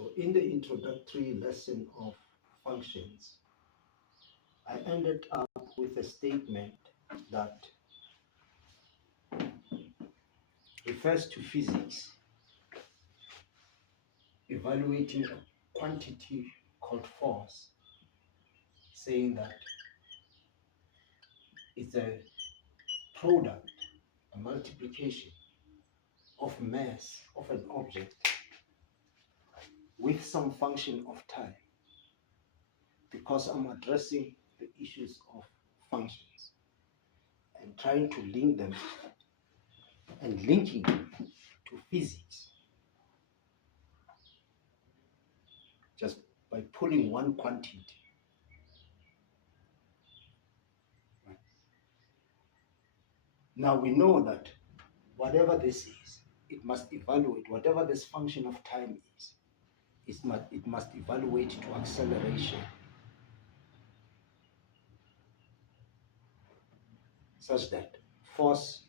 So in the introductory lesson of functions, I ended up with a statement that refers to physics evaluating a quantity called force, saying that it's a product, a multiplication of mass of an object with some function of time, because I'm addressing the issues of functions and trying to link them and linking them to physics just by pulling one quantity. Now we know that whatever this is, it must evaluate, whatever this function of time is, it must evaluate to acceleration, such that force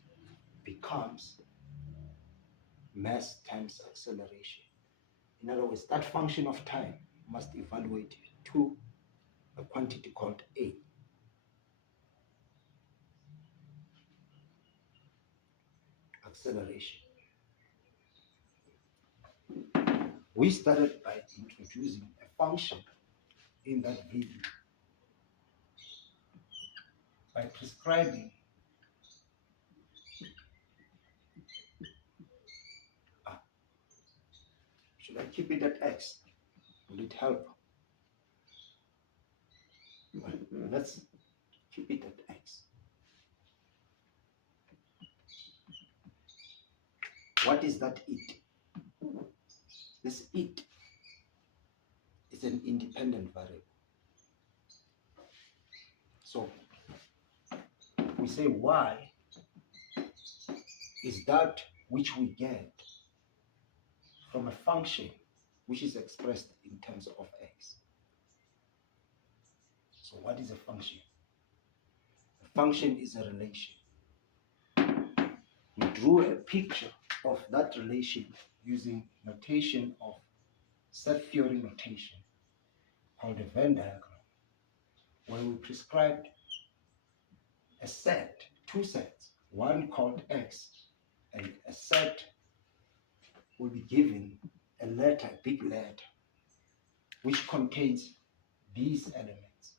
becomes mass times acceleration. In other words, that function of time must evaluate to a quantity called A. Acceleration. We started by introducing a function in that video by prescribing should I keep it at X? Will it help? Well, let's keep it at X. What is that it? This it is an independent variable. So we say Y is that which we get from a function which is expressed in terms of X. So what is a function? A function is a relation. We drew a picture of that relation using notation of set theory notation called a Venn diagram, where we prescribed a set, two sets, one called X, and a set will be given a letter, a big letter, which contains these elements,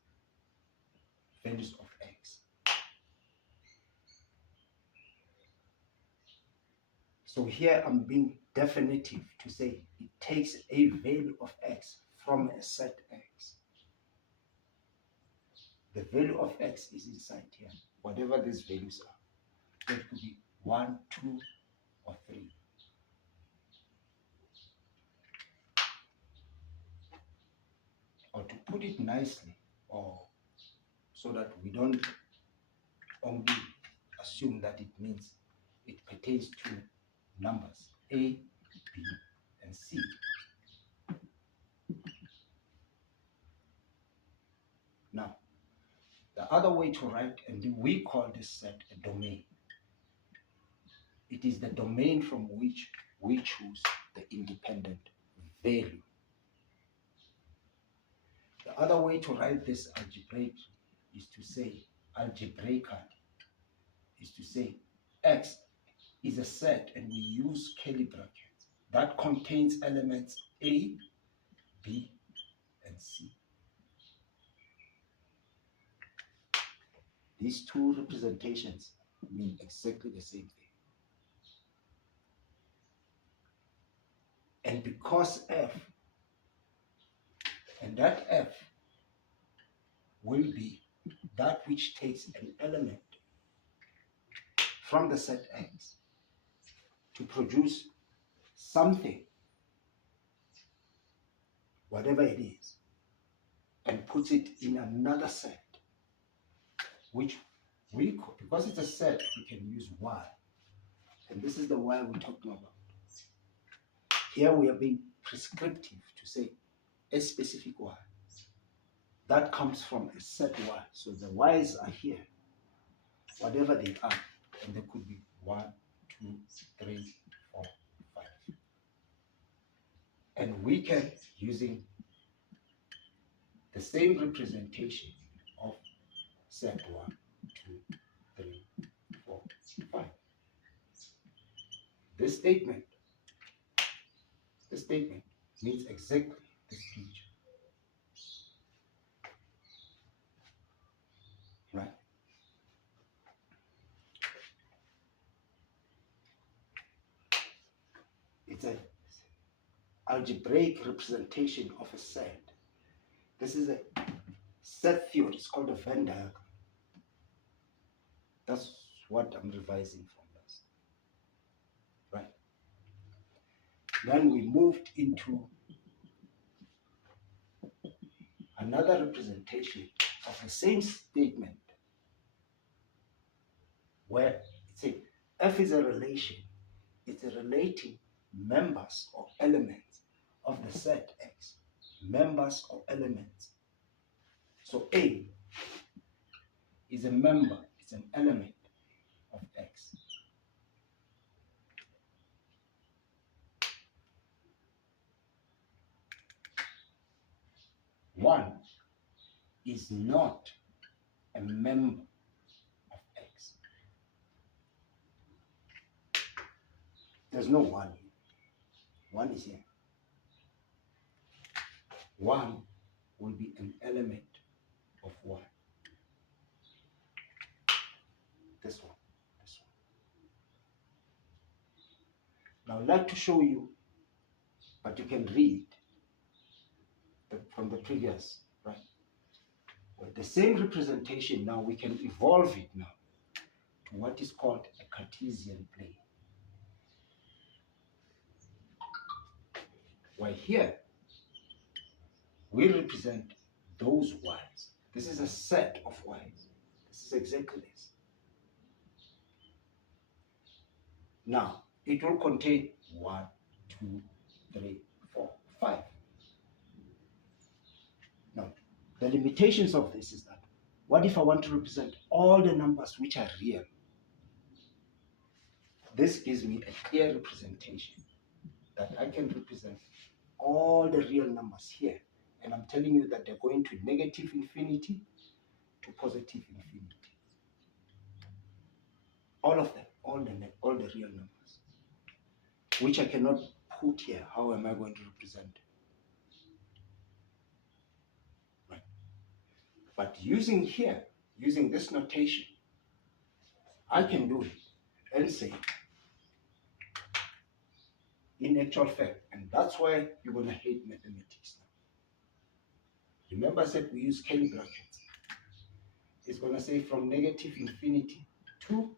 values of X. So here I'm being definitive to say it takes a value of X from a set X. The value of X is inside here, whatever these values are. It could be 1, 2, or 3. Or to put it nicely, or so that we don't only assume that it means it pertains to numbers A, B, and C. Now, the other way to write, and we call this set a domain. It is the domain from which we choose the independent value. The other way to write this algebraic is to say, X is a set, and we use curly brackets, that contains elements A, B, and C. These two representations mean exactly the same thing. And because F, and that F will be that which takes an element from the set X to produce something, whatever it is, and puts it in another set, which we, because it's a set, we can use Y. And this is the Y we're talking about. Here we are being prescriptive to say a specific Y. That comes from a set Y. So the Y's are here, whatever they are. And there could be 1, 2, 3, 4, 5. And we can, using the same representation of set 1, 2, 3, 4, 5. This statement means exactly this picture. Right? It's an algebraic representation of a set. This is a set theory. It's called a Venn diagram. That's what I'm revising from this. Right? Then we moved into another representation of the same statement where it's a F is a relation. It's a relating members or elements of the set X. Members or elements. So A is a member, it's an element of X. One is not a member of X. There's no one here. One is here. One will be an element of one. This one. Now I'd like to show you, but you can read from the previous, right? With the same representation, now we can evolve it now to what is called a Cartesian plane. Where here, we represent those y's. This is a set of y's. This is exactly this. Now, it will contain 1, 2, 3, 4, 5. Now, the limitations of this is that, what if I want to represent all the numbers which are real? This gives me a clear representation that I can represent all the real numbers here. And I'm telling you that they're going to negative infinity to positive infinity. All of them, all the real numbers, which I cannot put here. How am I going to represent? Right. But using this notation, I can do it and say, in actual fact, and that's why you're going to hate mathematics now. Remember I said we use curly brackets. It's going to say from negative infinity to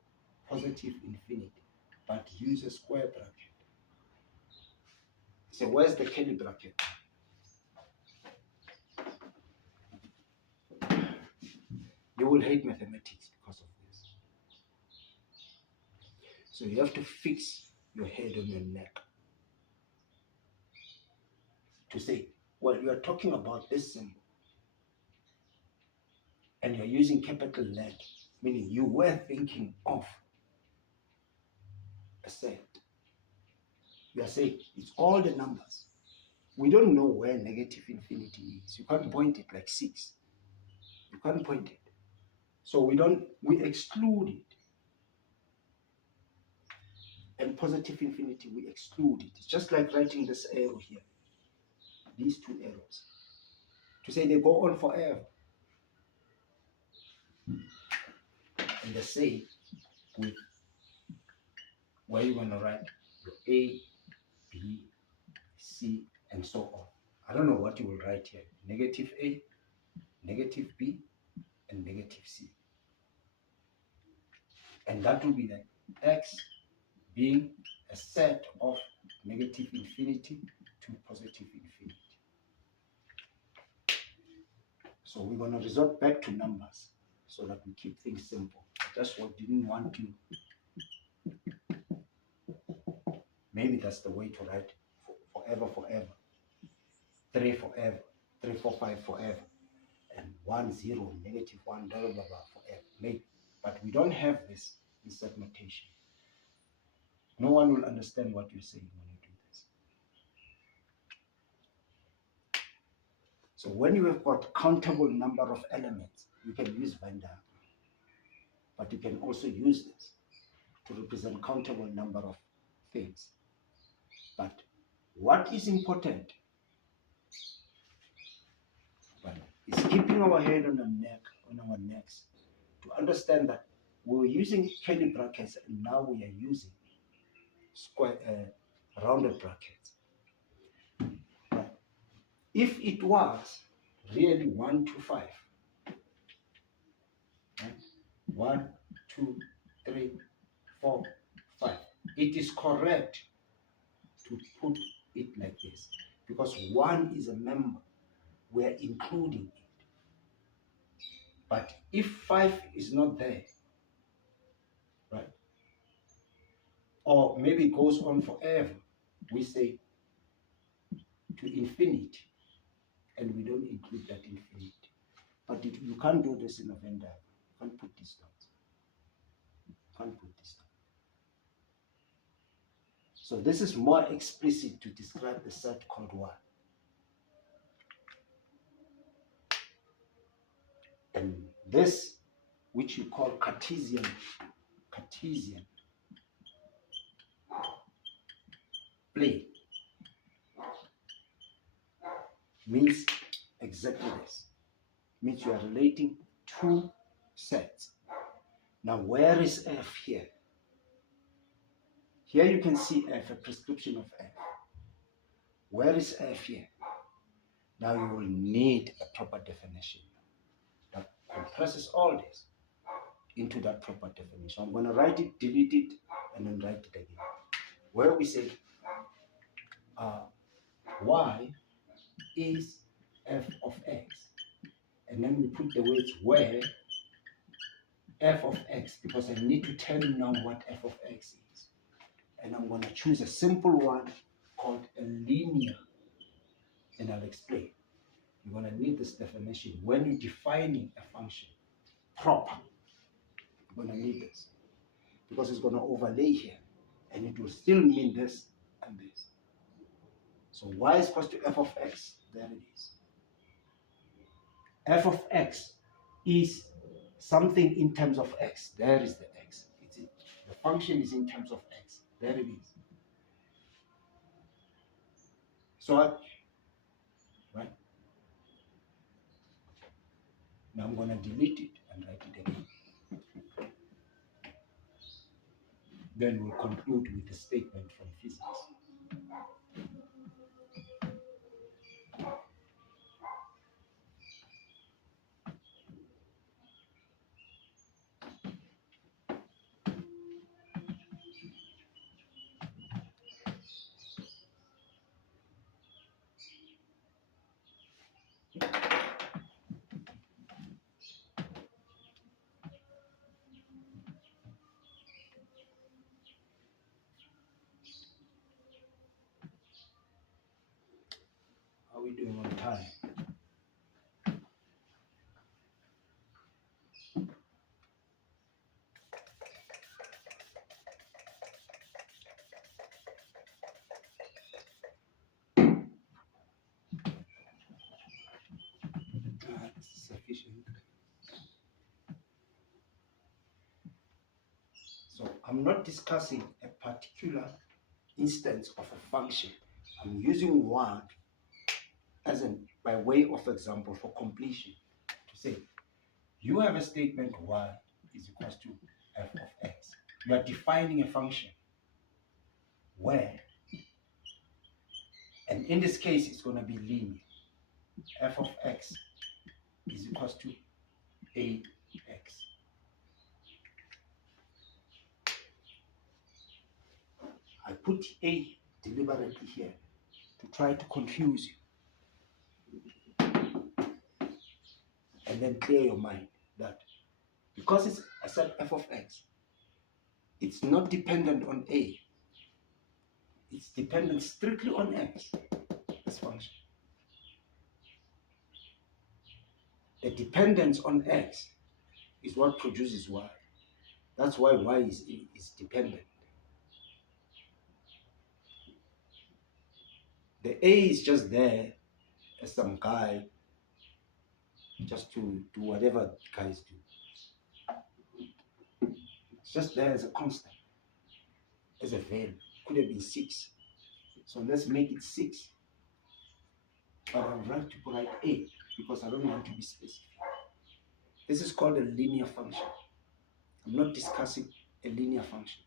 positive infinity, but use a square bracket. So where's the curly bracket? You will hate mathematics because of this. So you have to fix your head on your neck to say, well, you are talking about this symbol and you're using capital letter, meaning you were thinking of a set. You are saying it's all the numbers. We don't know where negative infinity is. You can't point it like 6. You can't point it. So we exclude it. And positive infinity, we exclude it. It's just like writing this arrow here. These two arrows. To say they go on forever. And the same with where you're going to write your A, B, C, and so on. I don't know what you will write here. Negative A, negative B, and negative C. And that will be the X being a set of negative infinity to positive infinity. So we're going to resort back to numbers so that we keep things simple. That's what didn't want to. Maybe that's the way to write forever, forever. 3 forever, 3, 4, 5 forever, and 1, 0, negative 1, blah, blah, blah, forever. Maybe. But we don't have this in set notation. No one will understand what you're saying when you do this. So when you have got countable number of elements, you can use Venn diagram. But you can also use this to represent countable number of things. But what is important, but is keeping our head on our necks, to understand that we were using curly brackets and now we are using square rounded brackets. But if it was really 1 to 5, right? 1, 2, 3, 4, 5, it is correct to put it like this, because 1 is a member, we are including it. But if 5 is not there, right, or maybe it goes on forever, we say to infinity, and we don't include that infinity. But you can't do this in a Venn diagram. You can't put these dots. You can't put this down. So this is more explicit to describe the set called what? And this, which you call Cartesian plane, means exactly this. Means you are relating two sets. Now where is F here? Here you can see F, a prescription of F. Where is F here? Now you will need a proper definition that compresses all this into that proper definition. I'm going to write it, delete it, and then write it again. Where we say y is f of x, and then we put the words where f of x, because I need to tell you now what f of x is. And I'm going to choose a simple one called a linear, and I'll explain. You're going to need this definition when you're defining a function proper. You're going to need this, because it's going to overlay here, and it will still mean this and this. So y is equal to f of x. There it is. F of x is something in terms of x. There is the x. The function is in terms of x. There it is. So, right? Now I'm going to delete it and write it again. Then we'll conclude with a statement from physics. How are we doing on time? That's sufficient. So I'm not discussing a particular instance of a function. I'm using one as by way of example for completion to say you have a statement y is equal to f of x. You are defining a function where, and in this case it's going to be linear. F of x is equal to ax. I put a deliberately here to try to confuse you, and then clear your mind that because it's a set f of x, it's not dependent on a, it's dependent strictly on x, this function. The dependence on x is what produces y. That's why y is dependent. The a is just there as some guy just to do whatever guys do. It's just there as a constant, as a value. Could have been 6. So let's make it 6. But I would like to write 8 because I don't want to be specific. This is called a linear function. I'm not discussing a linear function.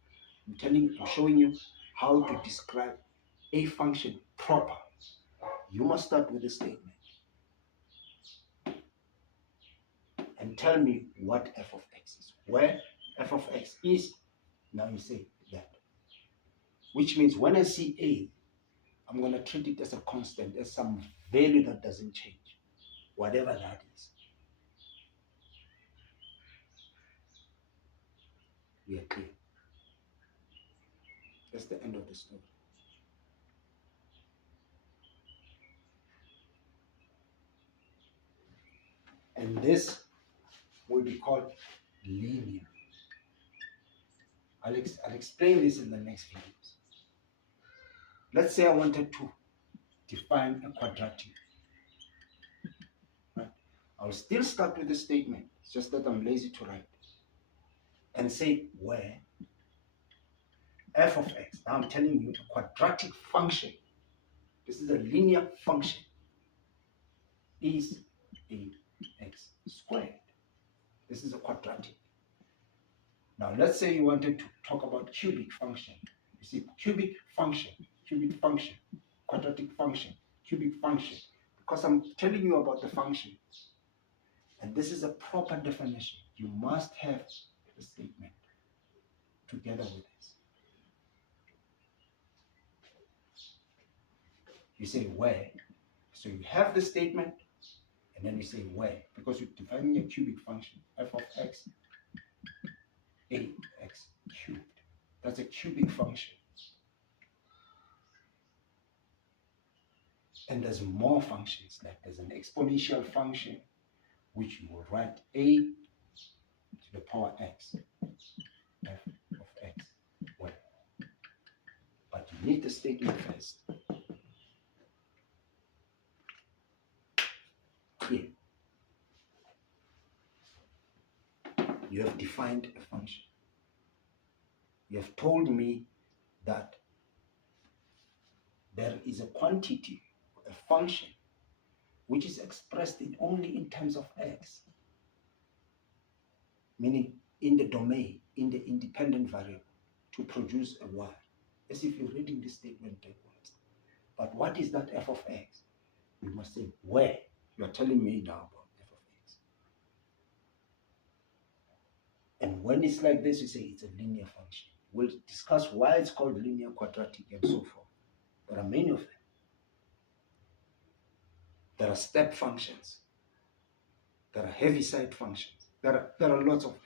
I'm showing you how to describe a function proper. You must start with a statement and tell me what f of x is. Where f of x is, now you say that. Which means when I see a, I'm going to treat it as a constant, as some value that doesn't change, whatever that is. We are clear. That's the end of the story. And this will be called linear. I'll explain this in the next videos. Let's say I wanted to define a quadratic. Right? I'll still start with the statement. It's just that I'm lazy to write. And say where f of x. Now I'm telling you a quadratic function. This is a linear function. Is a x squared. This is a quadratic. Now let's say you wanted to talk about cubic function. You see, cubic function, quadratic function, cubic function. Because I'm telling you about the function. And this is a proper definition. You must have the statement together with this. You say where. So you have the statement, and then you say where. Because you're defining a cubic function, f of x, ax cubed. That's a cubic function. And there's more functions, like there's an exponential function, which you will write a to the power x, f of x, well. But you need the statement first. Here, you have defined a function. You have told me that there is a quantity, a function, which is expressed only in terms of x, meaning in the domain, in the independent variable, to produce a y, as if you're reading this statement backwards. But what is that f of x? You must say where. You are telling me now about f of x. And when it's like this, you say it's a linear function. We'll discuss why it's called linear, quadratic, and so forth. There are many of them. There are step functions. There are heaviside functions. There are lots of them.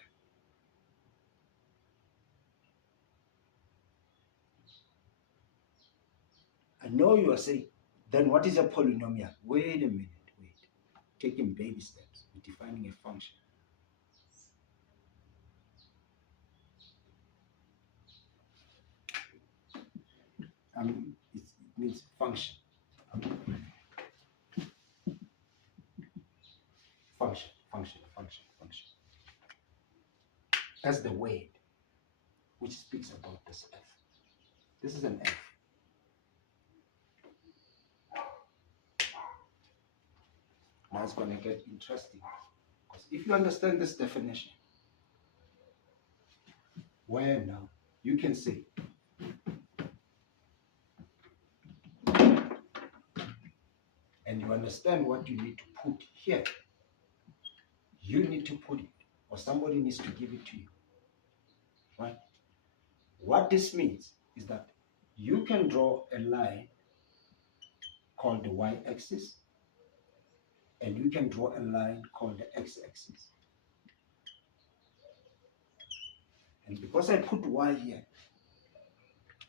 I know you are saying, then what is a polynomial? Wait a minute, wait. Taking baby steps, defining a function. It means function. Function. That's the word which speaks about this f. This is an f. Now it's going to get interesting. Because if you understand this definition, where now you can say and you understand what you need to put here. You need to put it, or somebody needs to give it to you. Right? What this means is that you can draw a line called the y-axis, and you can draw a line called the x-axis. And because I put y here,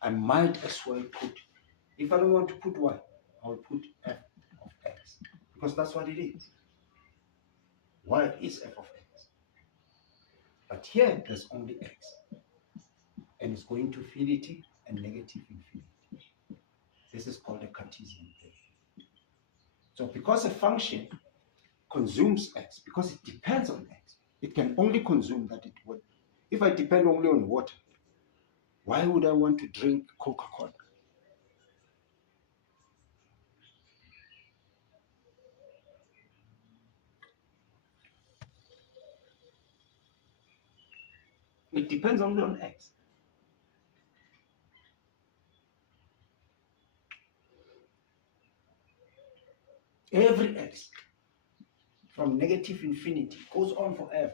I might as well put, if I don't want to put y, I will put f of x, because that's what it is. Y is f of x. But here, there's only x. And it's going to infinity and negative infinity. This is called a Cartesian plane. So because a function consumes X because it depends on X. It can only consume that it would. If I depend only on water, why would I want to drink Coca-Cola? It depends only on X. Every X from negative infinity goes on forever.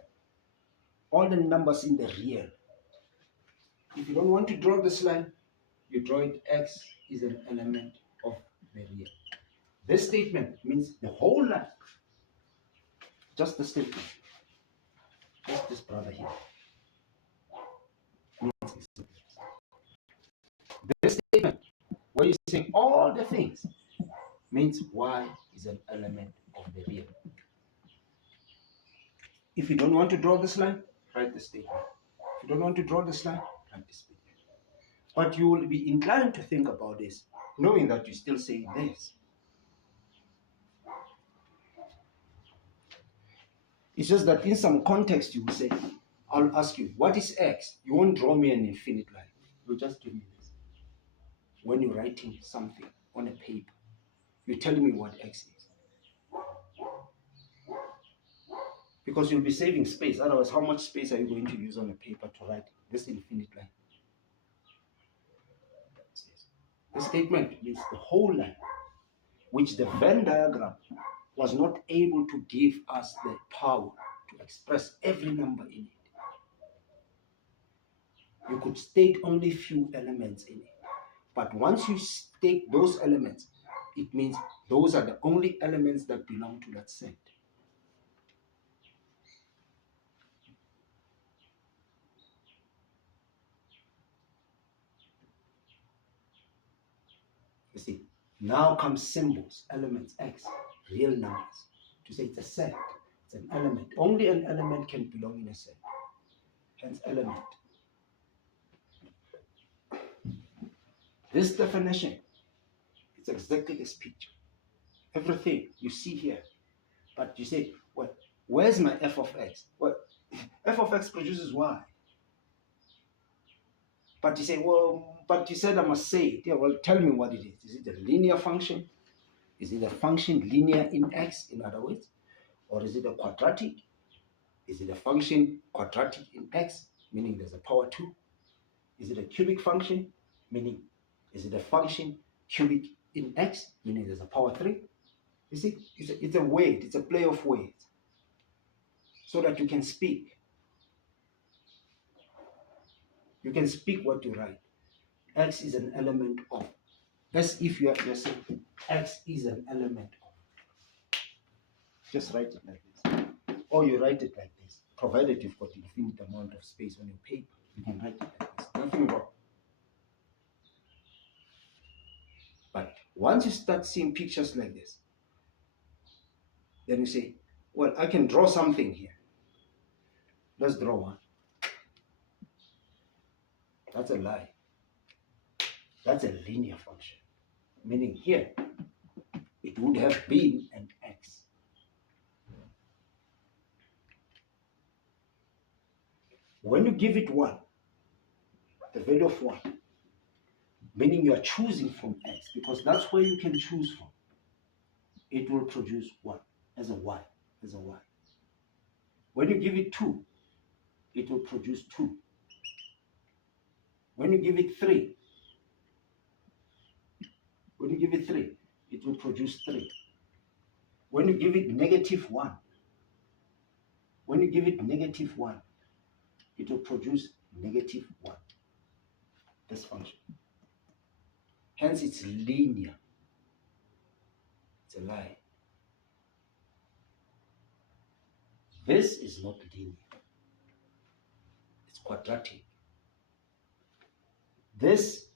All the numbers in the real. If you don't want to draw this line, you draw it X is an element of the real. This statement means the whole line. Just the statement. Just this brother here. This statement, where you're saying all the things, means Y is an element of the real. If you don't want to draw this line, write the statement. If you don't want to draw this line, write this statement. But you will be inclined to think about this, knowing that you're still saying this. It's just that in some context you will say, I'll ask you, what is X? You won't draw me an infinite line. You'll just give me this. When you're writing something on a paper, you're telling me what X is. Because you'll be saving space. Otherwise, how much space are you going to use on a paper to write this infinite line? The statement means the whole line, which the Venn diagram was not able to give us the power to express every number in it. You could state only few elements in it. But once you state those elements, it means those are the only elements that belong to that set. You see, now comes symbols, elements, X, real numbers. To say it's a set, it's an element. Only an element can belong in a set. Hence, element. This definition, it's exactly this picture. Everything you see here. But you say, well, where's my f of x? Well, f of x produces y. But you say, well, but you said I must say it. Yeah, well, tell me what it is. Is it a linear function? Is it a function linear in x, in other words? Or is it a quadratic? Is it a function quadratic in x, meaning there's a power 2? Is it a cubic function, meaning is it a function cubic in x, meaning there's a power 3? You see, it's a weight, it's a play of weights, so that you can speak. You can speak what you write. X is an element of. As if you are saying X is an element of. Just write it like this. Or you write it like this. Provided you've got infinite amount of space on your paper, you can write it like this. Nothing wrong. But once you start seeing pictures like this, then you say, well, I can draw something here. Let's draw one. That's a lie. That's a linear function. Meaning here, it would have been an x. When you give it 1, the value of 1, meaning you are choosing from x, because that's where you can choose from, it will produce 1 as a y, as a y. When you give it 2, it will produce 2. When you give it 3, it will produce 3. When you give it negative 1, it will produce negative 1. This function. Hence, it's linear. It's a lie. This is not linear. It's quadratic. This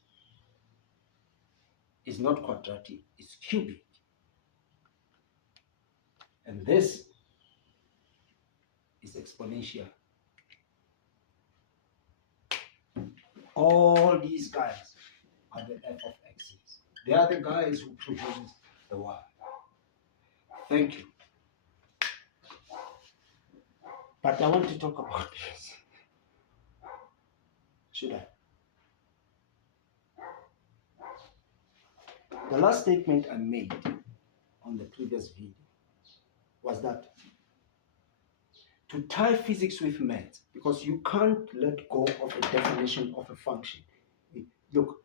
is not quadratic, it's cubic. And this is exponential. All these guys are the f of x's. They are the guys who produce the y. Thank you. But I want to talk about this. Should I? The last statement I made on the previous video was that to tie physics with maths, because you can't let go of a definition of a function. Look,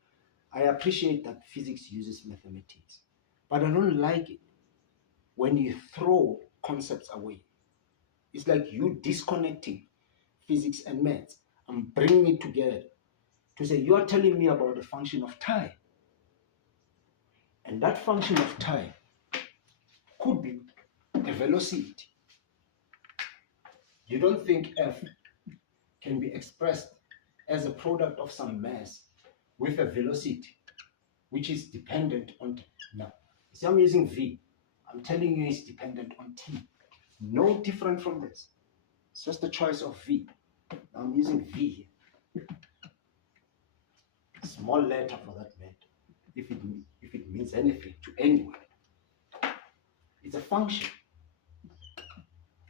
I appreciate that physics uses mathematics, but I don't like it when you throw concepts away. It's like you disconnecting physics and maths and bringing it together to say you are telling me about the function of time. And that function of time could be a velocity. You don't think F can be expressed as a product of some mass with a velocity which is dependent on, now, see, I'm using V. I'm telling you it's dependent on T. No different from this. It's just a choice of V. I'm using V here. Small letter for that matter. If it means anything to anyone. It's a function.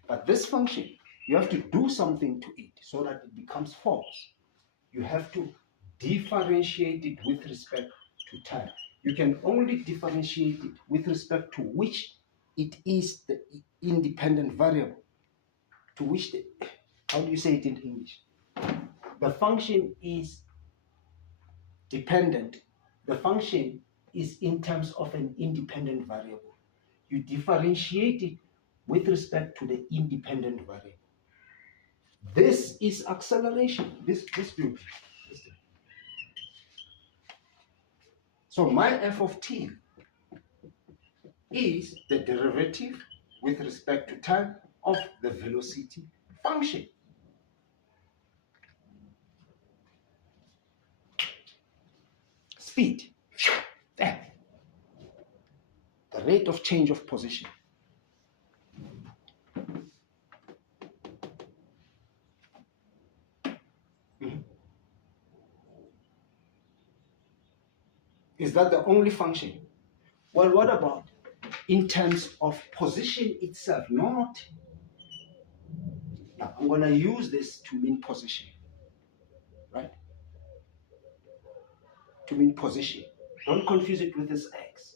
But this function, you have to do something to it so that it becomes false. You have to differentiate it with respect to time. You can only differentiate it with respect to which it is the independent variable. To which the, how do you say it in English? The function is dependent. The function is in terms of an independent variable. You differentiate it with respect to the independent variable. This is acceleration. This group. So my f of t is the derivative with respect to time of the velocity function. Speed, there. The rate of change of position. Is that the only function? Well, what about in terms of position itself? Not. Now, I'm going to use this to mean position, right? To mean position. Don't confuse it with this x.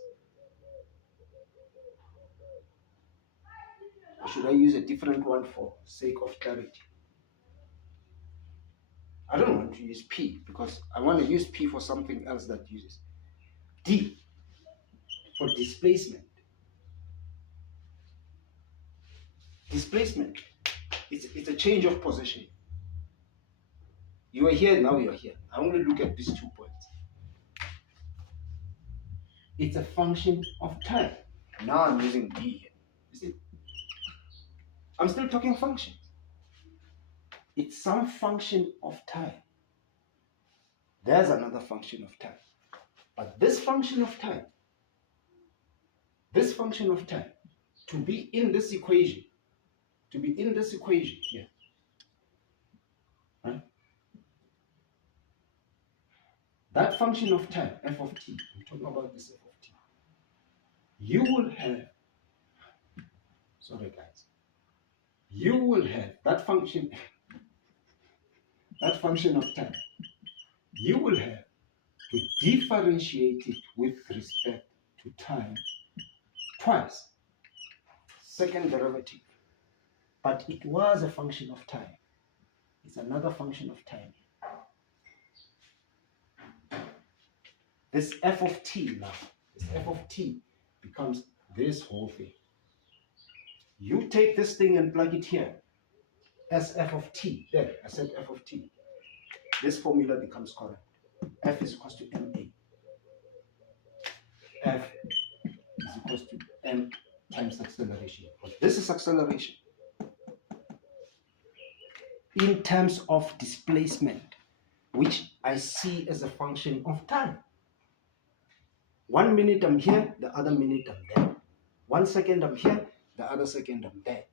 Or should I use a different one for sake of clarity? I don't want to use p because I want to use p for something else that uses d for displacement. Displacement, it's a change of position. You are here, now you're here. I only look at these 2 points. It's a function of time. Now I'm using d here. You see? I'm still talking functions. It's some function of time. There's another function of time. But this function of time, to be in this equation, here, right? That function of time, f of t, I'm talking about this f of t, you will have, sorry guys, you will have that function of time, you will have to differentiate it with respect to time twice, second derivative. But it was a function of time. It's another function of time. This f of t now, this f of t becomes this whole thing. You take this thing and plug it here as f of t. There, I said f of t. This formula becomes correct. F is equal to ma. F is equal to m times acceleration. This is acceleration. In terms of displacement, which I see as a function of time. 1 minute I'm here, the other minute I'm there. 1 second I'm here, the other second I'm there.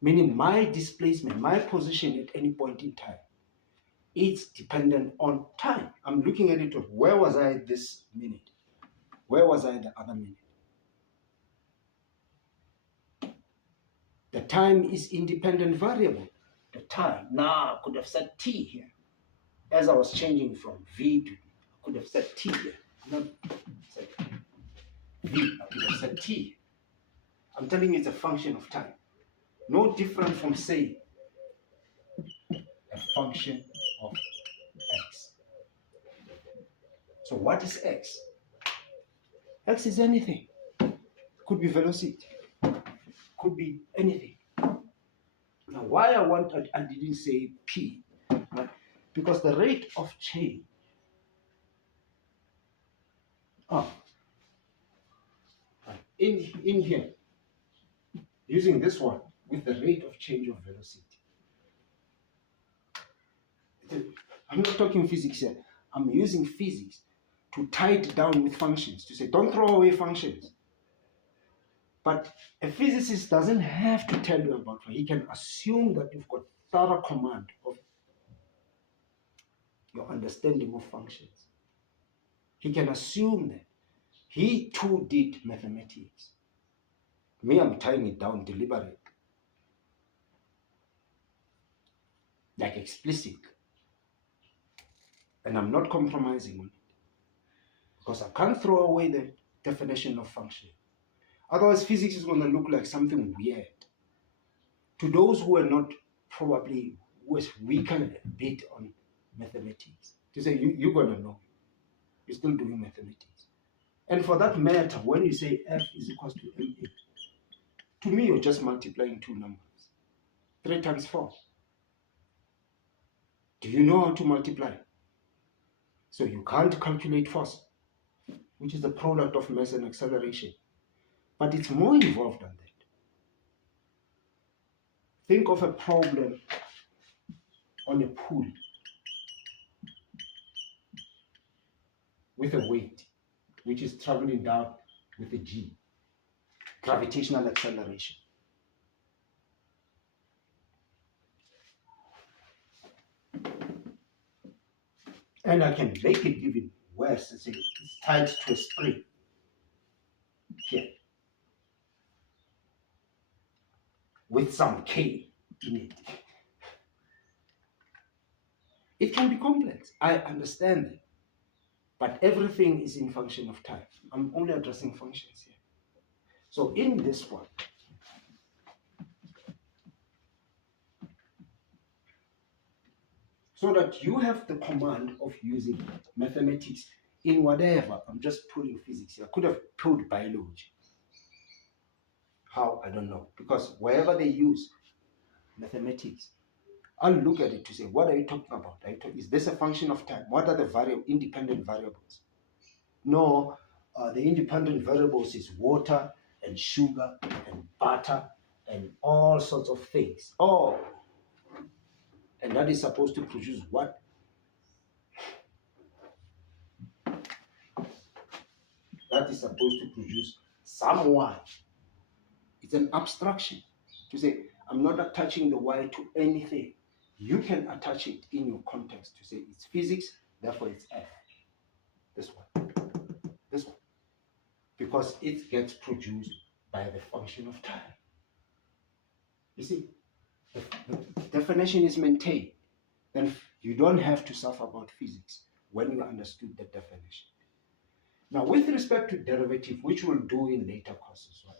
Meaning my displacement, my position at any point in time, it's dependent on time. I'm looking at it of where was I this minute? Where was I the other minute? The time is independent variable. The time. Now I could have said t here. As I was changing from v to d, I could have said t here. Not said v, I could have said t. I'm telling you it's a function of time. No different from saying a function of x. So what is x? X is anything. Could be velocity. Could be anything. Now why I didn't say p, right? Because the rate of change in here, using this one with the rate of change of velocity. I'm not talking physics here. I'm using physics to tie it down with functions, to say don't throw away functions. But a physicist doesn't have to tell you about it. He can assume that you've got thorough command of your understanding of functions. He can assume that. He too did mathematics. Me, I'm tying it down deliberately, like explicit. And I'm not compromising on it. Because I can't throw away the definition of function. Otherwise, physics is going to look like something weird. To those who are not probably, who is weaker a bit on mathematics, to say, you're going to know. You're still doing mathematics. And for that matter, when you say F is equals to MA, to me, you're just multiplying two numbers. 3 times 4. Do you know how to multiply? So you can't calculate force, which is the product of mass and acceleration. But it's more involved than that. Think of a problem on a pool with a weight, which is traveling down with a G, gravitational acceleration. And I can make it even worse and say it's tied to a spring here with some K in it. It can be complex. I understand it. But everything is in function of time. I'm only addressing functions here. So in this one, so that you have the command of using mathematics in whatever, I'm just putting physics here. I could have put biology. How? I don't know. Because wherever they use mathematics, I'll look at it to say, what are you talking about? Is this a function of time? What are the independent variables? No, the independent variables is water and sugar and butter and all sorts of things. Oh, and that is supposed to produce what? That is supposed to produce some Y. It's an abstraction to say, I'm not attaching the Y to anything. You can attach it in your context to say it's physics, therefore it's F. This one. This one. Because it gets produced by the function of time. You see, the definition is maintained. Then you don't have to suffer about physics when you understood the definition. Now, with respect to derivative, which we'll do in later courses, right?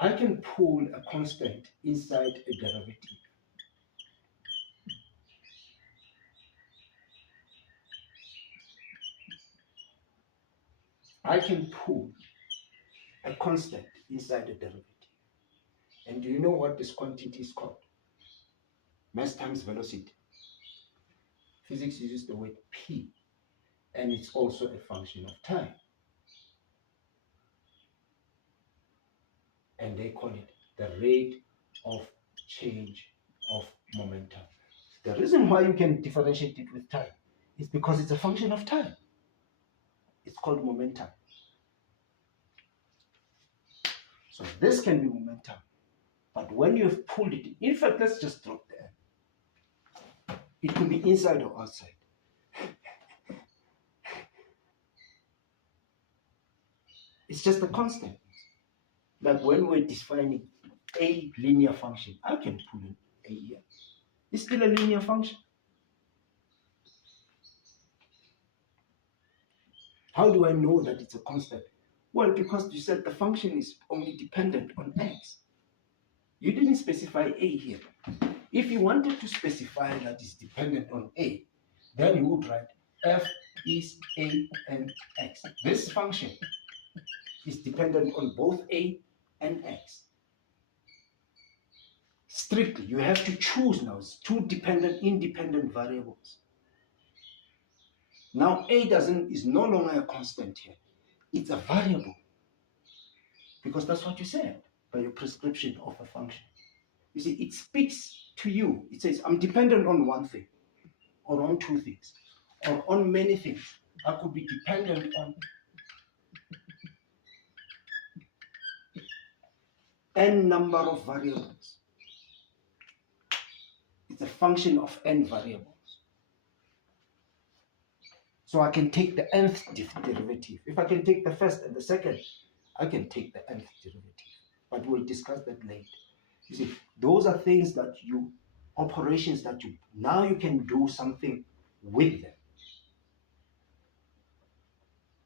I can pull a constant inside a derivative. I can pull a constant inside a derivative. And do you know what this quantity is called? Mass times velocity. Physics uses the word P, and it's also a function of time. And they call it the rate of change of momentum. The reason why you can differentiate it with time is because it's a function of time. It's called momentum. So this can be momentum. But when you have pulled it, in fact, let's just drop there. It could be inside or outside. It's just a constant. Like when we're defining a linear function. I can pull in a here. It's still a linear function. How do I know that it's a constant? Well, because you said the function is only dependent on x. You didn't specify a here. If you wanted to specify that it's dependent on a, then you would write f is a and x. This function is dependent on both a and x. Strictly, you have to choose now. It's two independent variables. Now a is no longer a constant here. It's a variable. Because that's what you said by your prescription of a function. You see, it speaks to you. It says, I'm dependent on one thing, or on two things, or on many things. I could be dependent on n number of variables. It's a function of n variables. So I can take the nth derivative. If I can take the first and the second, I can take the nth derivative. But we'll discuss that later. You see, those are things that operations that now you can do something with them.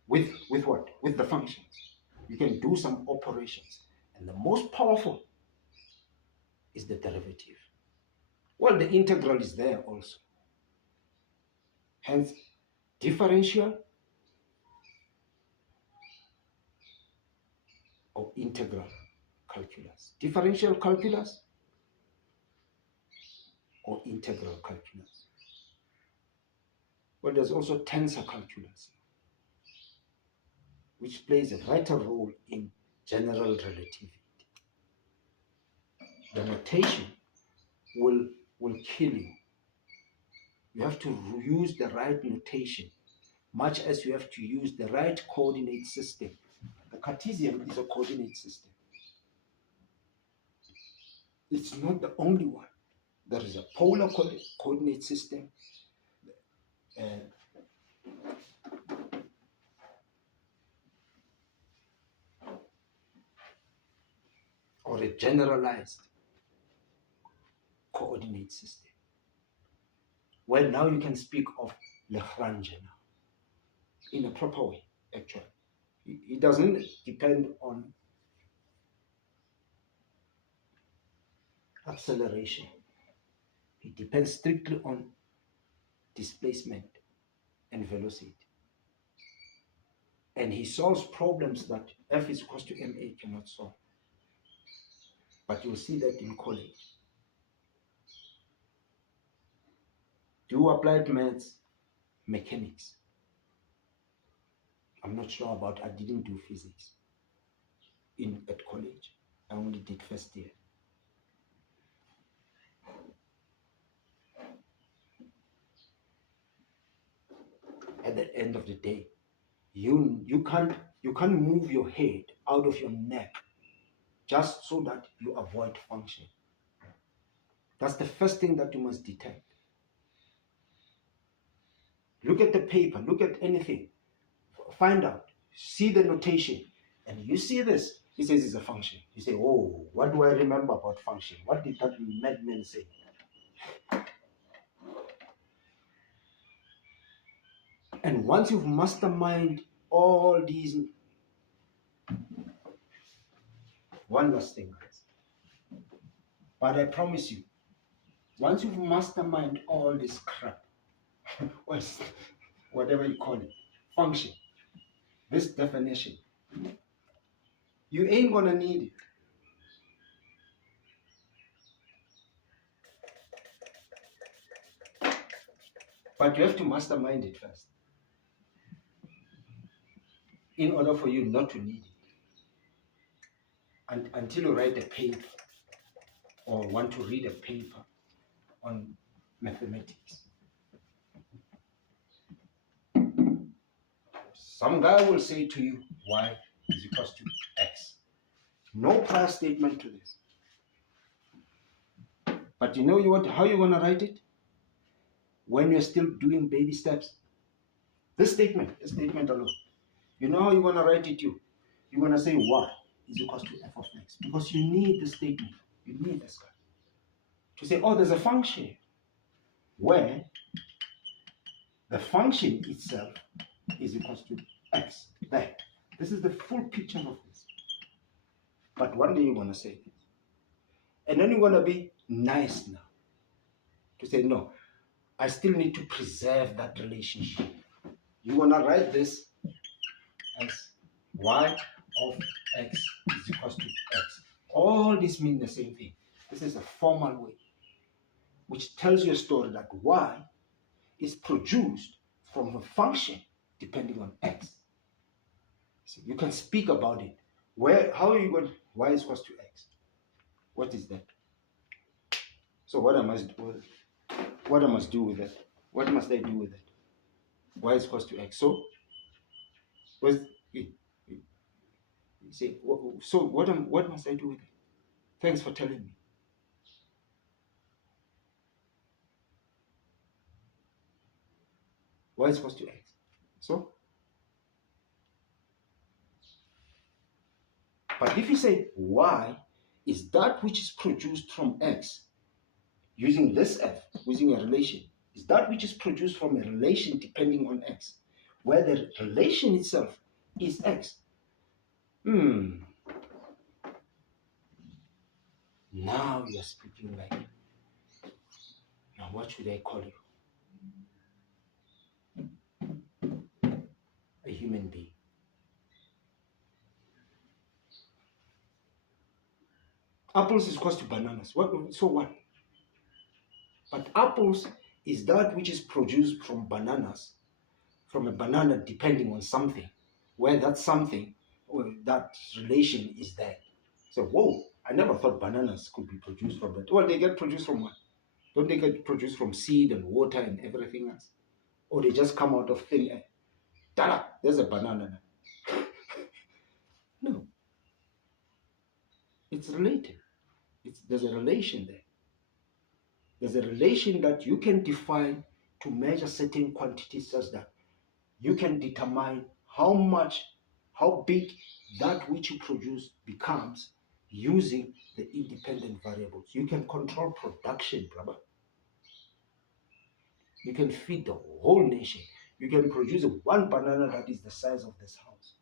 With what? With the functions. You can do some operations. And the most powerful is the derivative. Well, the integral is there also. Hence, differential or integral calculus. Differential calculus or integral calculus. Well, there's also tensor calculus, which plays a vital role in general relativity. The notation will kill you. You have to use the right notation, much as you have to use the right coordinate system. The Cartesian is a coordinate system. It's not the only one. There is a polar coordinate system, or a generalized coordinate system. Well, now you can speak of Lagrange now, in a proper way, actually. It doesn't depend on acceleration. It depends strictly on displacement and velocity. And he solves problems that F is equal to ma cannot solve. But you'll see that in college. Do applied maths, mechanics. I'm not sure about, I didn't do physics at college. I only did first year. At the end of the day, you can't move your head out of your neck just so that you avoid function. That's the first thing that you must detect. Look at the paper, look at anything, find out, see the notation, and you see this, he says it's a function. You say, oh, what do I remember about function? What did that madman say? And once you've masterminded all these, one last thing, guys. But I promise you, once you've masterminded all this crap, whatever you call it, function, this definition, you ain't gonna need it. But you have to mastermind it first, in order for you not to need it. And until you write a paper or want to read a paper on mathematics. Some guy will say to you, y is equal to x. No prior statement to this. But you know how you're going to write it? When you're still doing baby steps. This statement alone. You know how you're going to write it? You're going to say y is equals to f of x, because you need the statement, you need this guy to say, oh, there's a function where the function itself is equals to x. There. This is the full picture of this. But one day you're going to say this. And then you're going to be nice now to say, no, I still need to preserve that relationship. You're going to write this as y of x is equals to x. All this mean the same thing. This is a formal way, which tells you a story that y is produced from a function depending on x. So you can speak about it. How are you going? Y is equals to x. What is that? So what I must do with it? What I must do with it? What must I do with it? Y is equals to x. So what's it? You say, so what must I do with it? Thanks for telling me. Y is equals to x. So, but if you say y is that which is produced from x, using this f, using a relation, is that which is produced from a relation depending on x, where the relation itself is x. Now you are speaking like, now what should I call you? A human being. Apples is equal to bananas. So what? But apples is that which is produced from bananas, from a banana depending on something, where that something, or that relation is there. So, whoa, I never thought bananas could be produced from that. Well, they get produced from what? Don't they get produced from seed and water and everything else? Or they just come out of thin air? Ta-da! There's a banana now. No. It's related. There's a relation there. There's a relation that you can define to measure certain quantities such that you can determine how big that which you produce becomes using the independent variables. You can control production, brother. You can feed the whole nation. You can produce one banana that is the size of this house.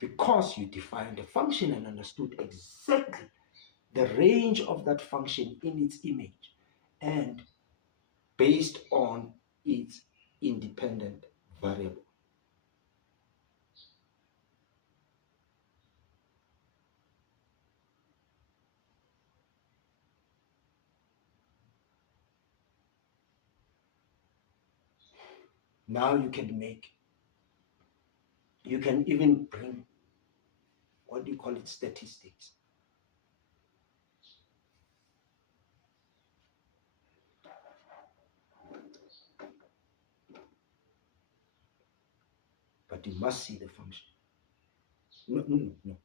Because you defined the function and understood exactly the range of that function in its image and based on its independent variable. Now you can even bring, what do you call it, statistics. But you must see the function. No.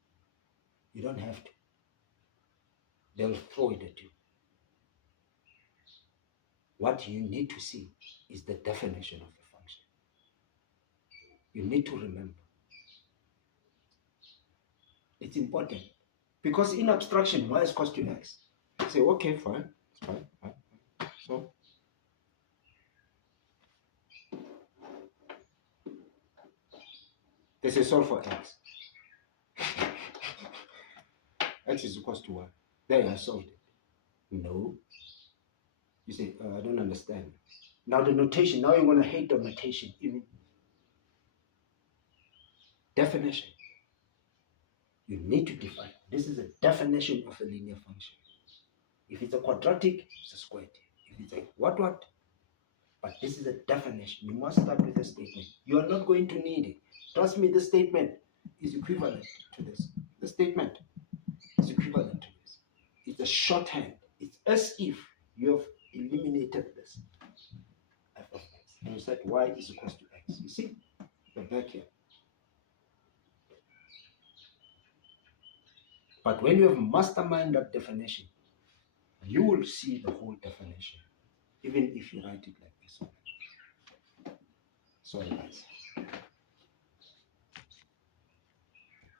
You don't have to. They'll throw it at you. What you need to see is the definition of the function. You need to remember. It's important. Because in abstraction, y is equals to x. You say, okay, fine. It's fine. So, they say solve for x. X is equals to 1. There, I solved it. No. You say, I don't understand. Now the notation, now you're going to hate the notation. Even definition. You need to define. This is a definition of a linear function. If it's a quadratic, it's a squared. If it's a what? But this is a definition. You must start with a statement. You are not going to need it. Trust me, the statement is equivalent to this. The statement is equivalent to this. It's a shorthand. It's as if you have eliminated this f of x. And you said y is equals to x. You see? The back here. But when you have masterminded that definition, you will see the whole definition, even if you write it like this. Sorry, guys.